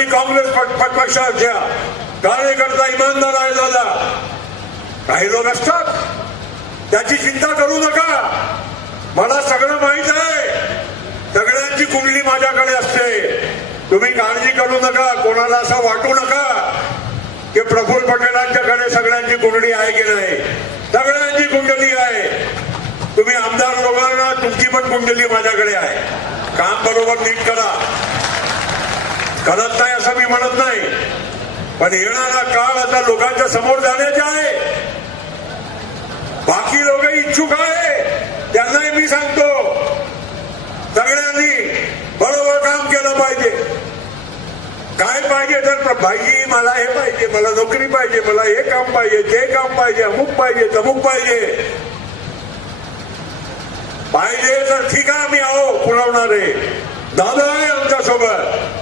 राष्ट्रवादी काँग्रेस पक्षाच्या कार्यकर्ता इमानदार आहे दादा. काही लोक असतात त्याची चिंता करू नका. मला सगळं माहित आहे. सगळ्यांची कुंडली माझ्याकडे असते. तुम्ही काळजी करू नका. कोणाला असं वाटू नका की प्रफुल्ल पटेलांच्याकडे सगळ्यांची कुंडली आहे की नाही. सगळ्यांची कुंडली आहे. तुम्ही आमदार लोकांना तुमची पण कुंडली माझ्याकडे आहे. काम बरोबर नीट करा. करत नाही असं मी म्हणत नाही, पण येणारा काळ आता लोकांच्या समोर जाण्याचा आहे. बाकी लोक इच्छुक आहे त्यांनाही मी सांगतो, सगळ्यांनी बरोबर काम केलं पाहिजे. काय पाहिजे तर भाई मला हे पाहिजे, मला नोकरी पाहिजे, मला हे काम पाहिजे, ते काम पाहिजे, अमुक पाहिजे, तमुक पाहिजे. पाहिजे तर ठीक आहे, आम्ही आहो पुरवणारे. दादा आहे आमच्या सोबत.